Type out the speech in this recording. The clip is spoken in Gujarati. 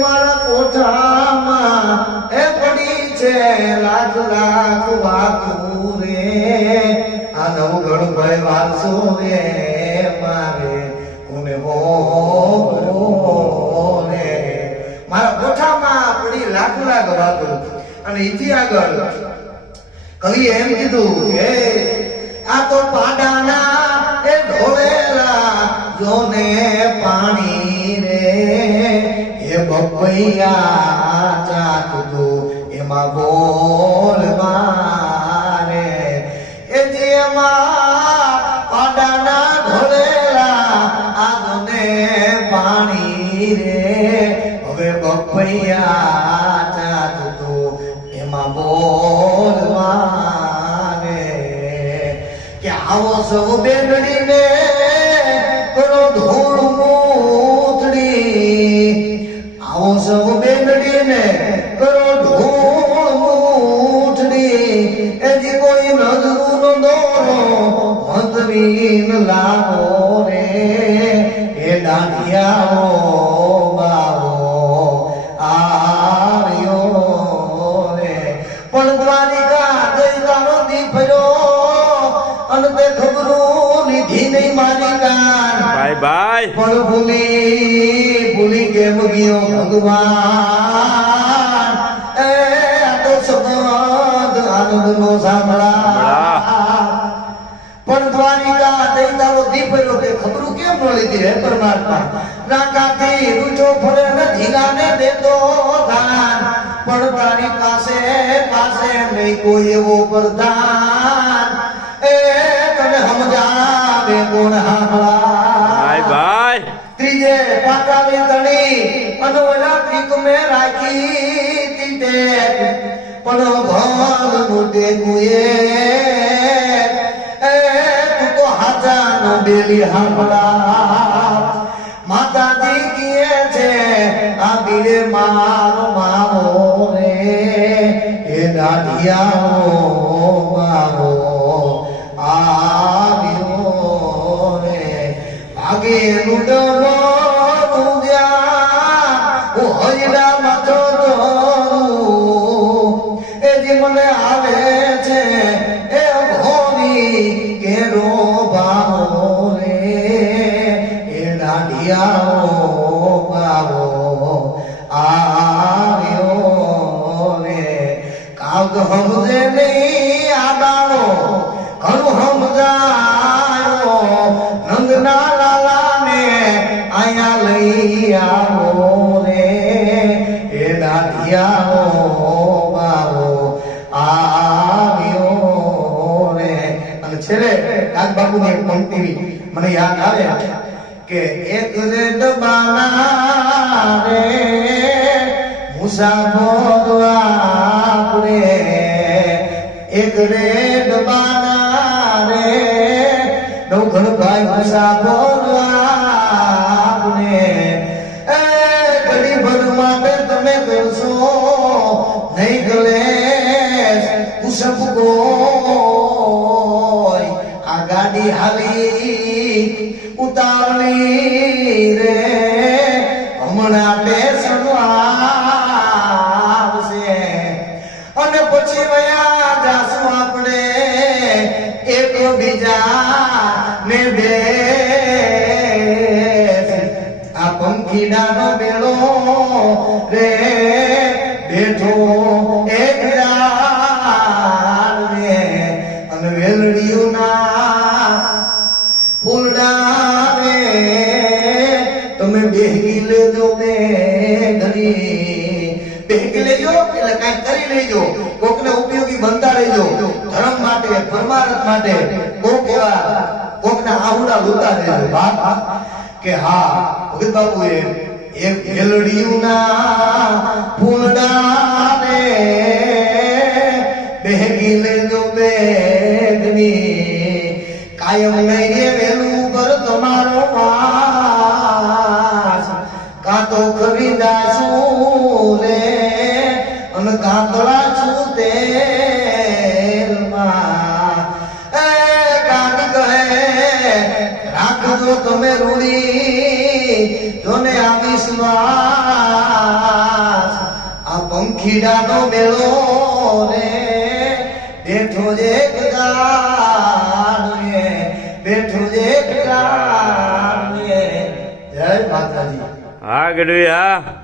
મારા કોઠામાં એ પડી છે લાખ લાખ વાતું રે. આ નવગણ ભાઈ વારસો રે મારે. કોને હો અને એથી આગળ કીધું કે, આ તો પાડાના એ ઢોળેલા, જોને પાણી બપૈયા ચાકતું એમાં બોલ મારે. એ જે પાડાના ઢોળેલા આગને પાણી રે. હવે બપૈયા ચાકતું એમાં બોલ મારે. કે આવો સૌ બેનડીને મંત્રીન લાવો રે એ દાંડિયાઓ બાવો આવ્યો રે. પણ દ્વારિકા ગઈકાનો દીપડ્યો અને તે ખબરું લીધી નહીં મારી કાન ભાઈ ભાઈ. પણ ભૂલી ભૂલી કેમ ગયો ભગવાન? એ તો શબ્દ આનંદનો સાંભળા તારો દીપેલો તે ખબરું કેમ ન લીધી હે પરમાત્મા? રાકાથી રૂઠો ફરે ને દેતો પણ તારી પાસે પાસે નહીં કોઈ એવો પ્રધાન. એ તને સમજાવે કોણ હાંભળા ભાઈ ભાઈ. ત્રીજે પાતાળી તણી અને ઓલા ત્રિક મે રાખી તીતે પણ ભાવ મુદે કુએ એ તું તો હાજા નો બેલી હાંભળા માતાજી કીએ છે આ બીરે મારો મારો રે કાગ હમજે નહીં આડાનો ઘણું હમજાયો. નંદના લાલાને આયા લઈ આવો રે. એ દાઢિયાઓ બાવો આવ્યો અને છેલ્લે કાગ બાપુની એક પંક્તિ મને યાદ આવે કે એક રે દબાના રે. મુસાફર રે કોઈ. આ ગાડી હાલી ઉતારણી રે. હમણાં આવશે અને પછી જાશું આપણે એક બીજા ને બે આ પંખીડાનો બેડો રે બેઠો એક અને વેલડીઓના બેહી લેજો એટલે કઈ કરી લેજો કોકને ઉપયોગી બનતા રહેજો. ધર્મ માટે, પરમાર્થ માટે કોક એવા કોકના આહુડા લૂતા દેજો. કે હા ભગત બાપુ એ એક ભેલડીયુના ફૂલડા બેગી લેજો બેગની. કાયમ નહીં રે વેલું પર તમારો વાસ કાં તો ખરીદાશું રે કાંતળા છું તેલમાં એ કાંત કહે રાખજો તમે રૂડી, જોને આવીશમાં ખીડાનો મેળો રે, બેઠો જે બેઠો જે જય માતાજી. હા, ગઢવી, હા.